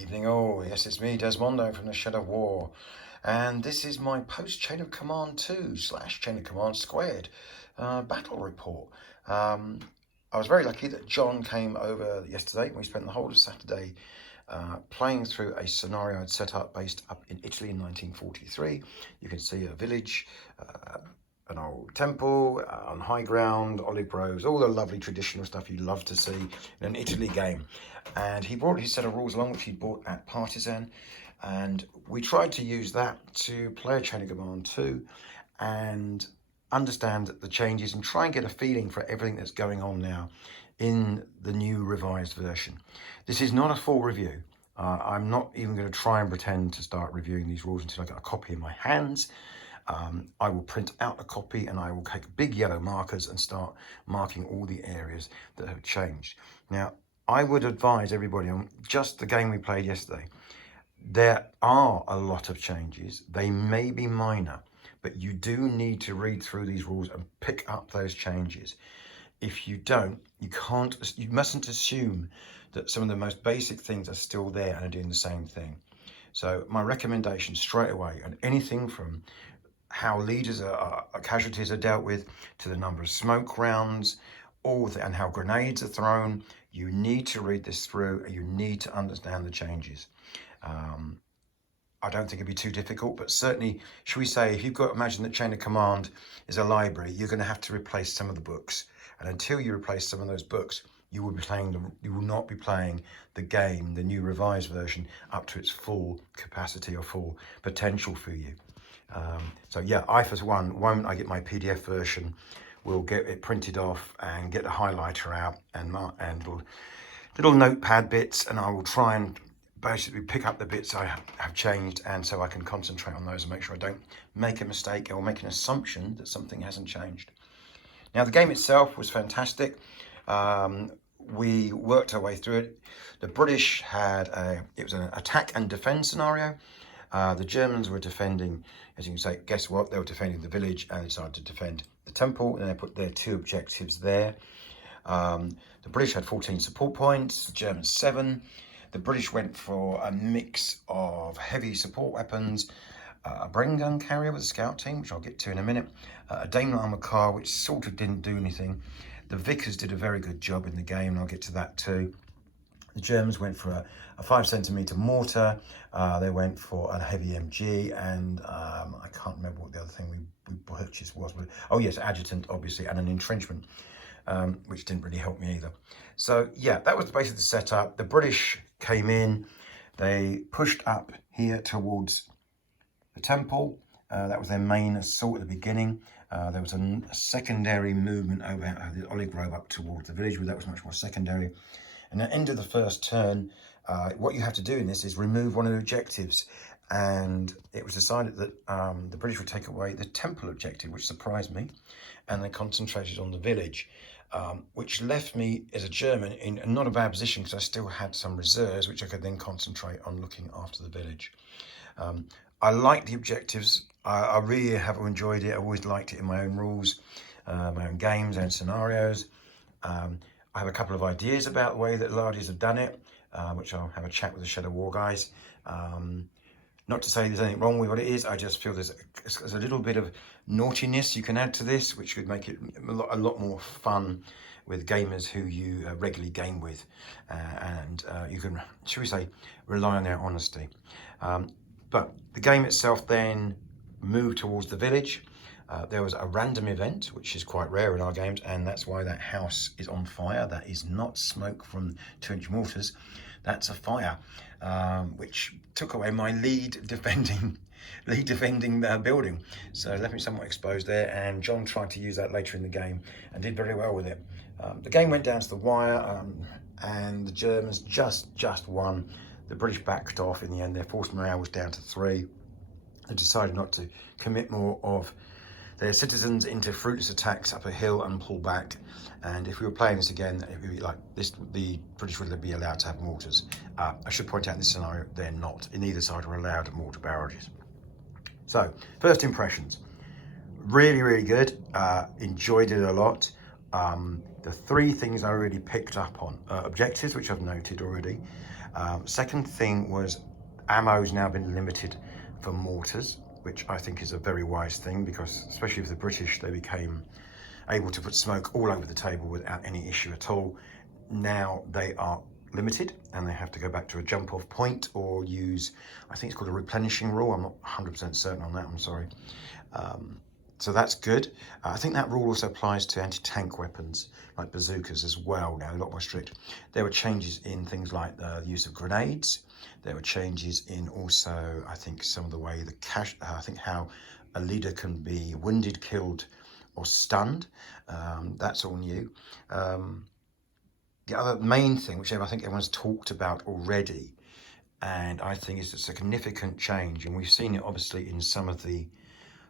Evening all, yes it's me Desmondo from the Shed of War, and this is my post Chain of Command 2 / Chain of Command Squared battle report. I was very lucky that John came over yesterday and we spent the whole of Saturday playing through a scenario I'd set up based up in Italy in 1943. You can see a village, an old temple on high ground, olive groves, all the lovely traditional stuff you love to see in an Italy game. And he brought his set of rules along, which he bought at Partisan, and we tried to use that to play a Chain of Command 2 and understand the changes and try and get a feeling for everything that's going on now in the new revised version. This is not a full review. I'm not even going to try and pretend to start reviewing these rules until I get a copy in my hands. I will print out a copy and I will take big yellow markers and start marking all the areas that have changed. Now, I would advise everybody on just the game we played yesterday. There are a lot of changes. They may be minor, but you do need to read through these rules and pick up those changes. If you don't, you mustn't assume that some of the most basic things are still there and are doing the same thing. So my recommendation straight away, and anything from how leaders casualties are dealt with, to the number of smoke rounds, and how grenades are thrown, you need to read this through and you need to understand the changes. I don't think it'd be too difficult, but certainly, should we say, if you've got, imagine that Chain of Command is a library, you're going to have to replace some of the books. And until you replace some of those books, you will not be playing the game, the new revised version, up to its full capacity or full potential for you. So yeah, I for one, the moment I get my PDF version, will get it printed off and get a highlighter out and little notepad bits, and I will try and basically pick up the bits I have changed, and so I can concentrate on those and make sure I don't make a mistake or make an assumption that something hasn't changed. Now, the game itself was fantastic. We worked our way through it. The British it was an attack and defend scenario. The Germans were defending, as you can say, guess what? They were defending the village and they decided to defend the temple, and they put their 2 objectives there. The British had 14 support points, the Germans 7. The British went for a mix of heavy support weapons, a brain gun carrier with a scout team, which I'll get to in a minute, a Daimler armoured car, which sort of didn't do anything. The Vickers did a very good job in the game, and I'll get to that too. The Germans went for a 5cm mortar. They went for a heavy MG, and I can't remember what the other thing we purchased was. But, oh yes, adjutant, obviously, and an entrenchment, which didn't really help me either. So yeah, that was basically the setup. The British came in. They pushed up here towards the temple. That was their main assault at the beginning. There was a secondary movement over the olive grove up towards the village, but that was much more secondary. And at the end of the first turn, what you have to do in this is remove one of the objectives. And it was decided that the British would take away the temple objective, which surprised me, and they concentrated on the village, which left me as a German in not a bad position, because I still had some reserves, which I could then concentrate on looking after the village. I like the objectives. I really have enjoyed it. I've always liked it in my own rules, my own games and scenarios. I have a couple of ideas about the way that Lardis have done it, which I'll have a chat with the Shed of War guys. Not to say there's anything wrong with what it is, I just feel there's a little bit of naughtiness you can add to this, which could make it a lot more fun with gamers who you regularly game with. And you can, should we say, rely on their honesty. But the game itself then moved towards the village. There was a random event, which is quite rare in our games, and that's why that house is on fire. That is not smoke from 2-inch mortars. That's a fire, which took away my lead defending building. So it left me somewhat exposed there, and John tried to use that later in the game and did very well with it. The game went down to the wire, and the Germans just won. The British backed off in the end. Their force morale was down to 3. They decided not to commit more of their citizens into fruitless attacks up a hill and pull back. And if we were playing this again, it would be like this: the British would be allowed to have mortars. I should point out in this scenario, they're not. In either side are allowed mortar barrages. So, first impressions. Really, really good. Enjoyed it a lot. The three things I already picked up on. Objectives, which I've noted already. Second thing was ammo's now been limited for mortars, which I think is a very wise thing, because especially with the British, they became able to put smoke all over the table without any issue at all. Now they are limited and they have to go back to a jump off point or use, I think it's called a replenishing rule. I'm not 100% certain on that, I'm sorry. So that's good. I think that rule also applies to anti-tank weapons like bazookas as well now, a lot more strict. There were changes in things like the use of grenades. There were changes in also, I think, some of the way I think how a leader can be wounded, killed or stunned. That's all new. The other main thing, which I think everyone's talked about already, and I think is a significant change, and we've seen it obviously in some of the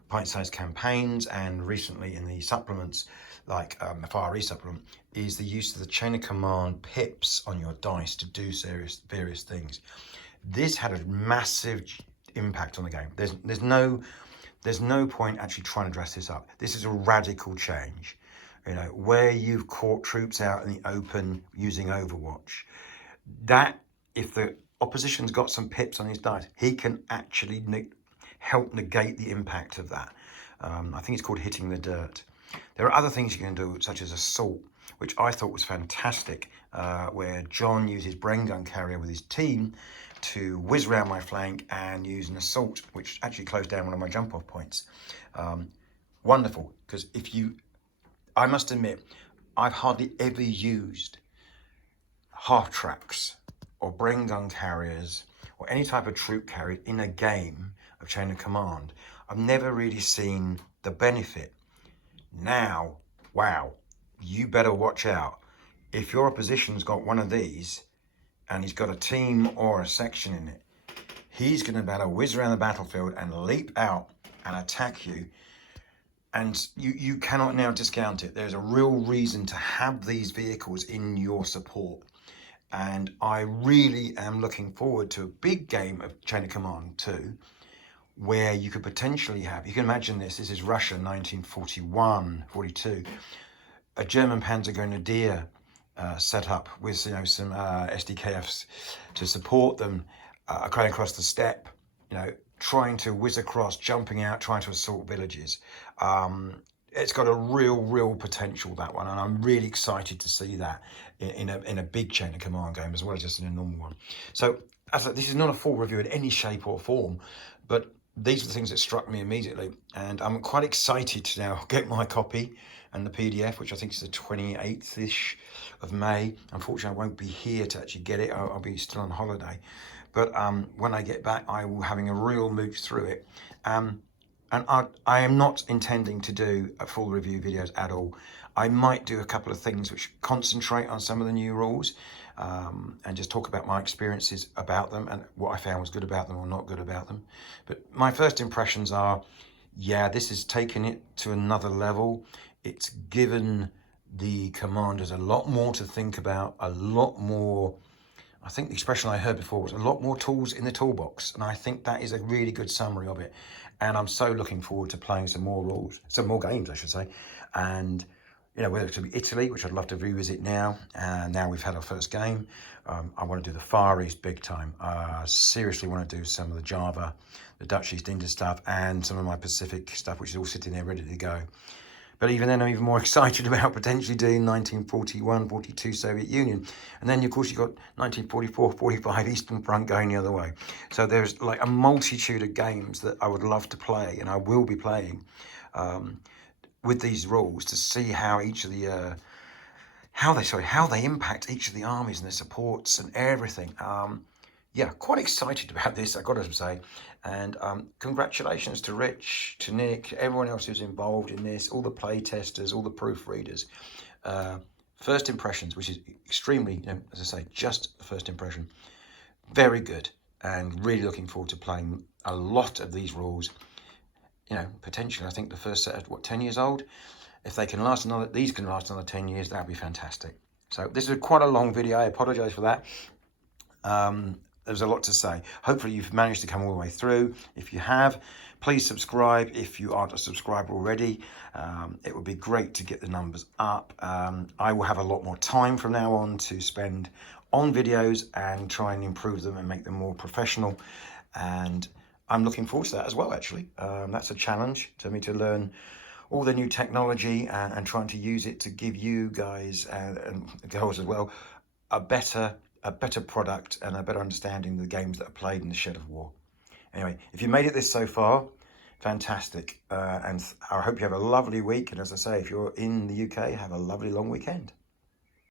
pint-sized campaigns and recently in the supplements, like the Fire E supplement, is the use of the chain of command pips on your dice to do various things. This had a massive impact on the game. There's no point actually trying to dress this up. This is a radical change. You know, where you've caught troops out in the open using Overwatch, that if the opposition's got some pips on his dice, he can actually help negate the impact of that. I think it's called hitting the dirt. There are other things you can do, such as assault, which I thought was fantastic, where John uses brain gun carrier with his team to whiz around my flank and use an assault, which actually closed down one of my jump off points. Wonderful, because I must admit, I've hardly ever used half tracks or brain gun carriers or any type of troop carrier in a game of chain of command. I've never really seen the benefit. Now, wow, you better watch out. If your opposition's got one of these and he's got a team or a section in it, he's going to be able to whiz around the battlefield and leap out and attack you. And you cannot now discount it. There's a real reason to have these vehicles in your support. And I really am looking forward to a big game of Chain of Command 2, where you could potentially have, you can imagine this is Russia 1941, 42, a German Panzer Grenadier set up with some SDKFs to support them going across the steppe, trying to whiz across, jumping out, trying to assault villages. It's got a real potential, that one, and I'm really excited to see that in a big Chain of Command game as well as just in a normal one. So this is not a full review in any shape or form, but these are the things that struck me immediately, and I'm quite excited to now get my copy and the PDF, which I think is the 28th-ish of May. Unfortunately, I won't be here to actually get it. I'll be still on holiday. But when I get back, I will having a real mooch through it. And I am not intending to do a full review videos at all. I might do a couple of things which concentrate on some of the new rules and just talk about my experiences about them and what I found was good about them or not good about them. But my first impressions are, yeah, this has taken it to another level. It's given the commanders a lot more to think about, a lot more. I think the expression I heard before was a lot more tools in the toolbox, and I think that is a really good summary of it. And I'm so looking forward to playing some more games, I should say. And whether it should be Italy, which I'd love to revisit now. And now we've had our first game. I want to do the Far East big time. Seriously want to do some of the Java, the Dutch East India stuff, and some of my Pacific stuff, which is all sitting there ready to go. But even then, I'm even more excited about potentially doing 1941, 42 Soviet Union. And then, of course, you've got 1944, 45 Eastern Front going the other way. So there's like a multitude of games that I would love to play, and I will be playing with these rules to see how each of the how they impact each of the armies and their supports and everything. Yeah, quite excited about this, I've got to say. And congratulations to Rich, to Nick, everyone else who's involved in this, all the play testers, all the proofreaders. First impressions, which is extremely, as I say, just a first impression. Very good, and really looking forward to playing a lot of these rules. Potentially, I think the first set of 10 years old. If they can last these can last another 10 years, that'd be fantastic. So this is quite a long video. I apologize for that. there's a lot to say. Hopefully you've managed to come all the way through. If you have, please subscribe if you aren't a subscriber already. It would be great to get the numbers up. I will have a lot more time from now on to spend on videos and try and improve them and make them more professional. And I'm looking forward to that as well, actually. That's a challenge to me to learn all the new technology and trying to use it to give you guys and girls as well a better product and a better understanding of the games that are played in the Shed of War. Anyway, if you made it this so far, fantastic. And I hope you have a lovely week. And as I say, if you're in the UK, have a lovely long weekend.